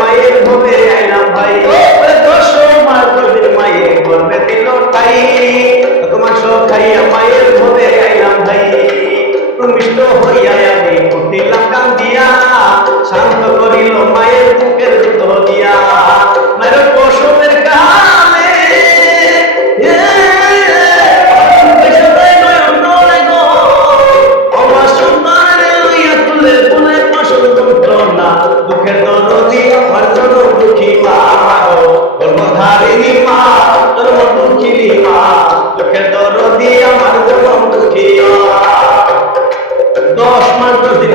মায়ের মায়ের চোখের দরদি আমার জন্য দুঃখী মা কর্মধারিণী মা তোর দুঃখিনী মা চোখের দরদি আমার জন্য দশ মাস দশ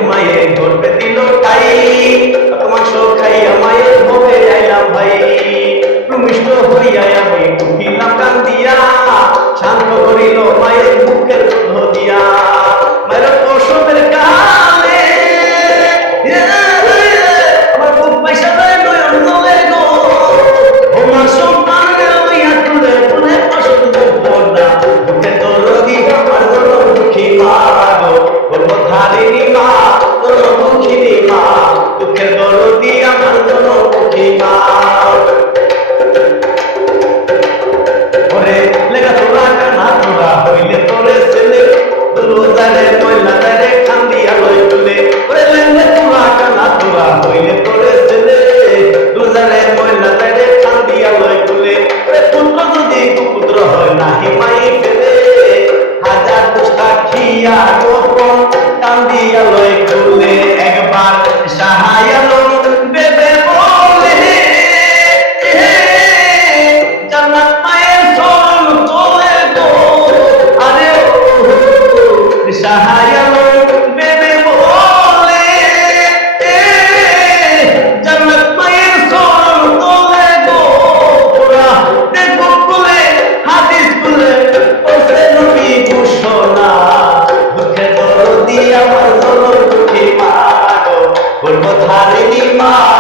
দিয়া চোখ দিয়া লয় করলে একবার সাহায়ালো আল্লাহ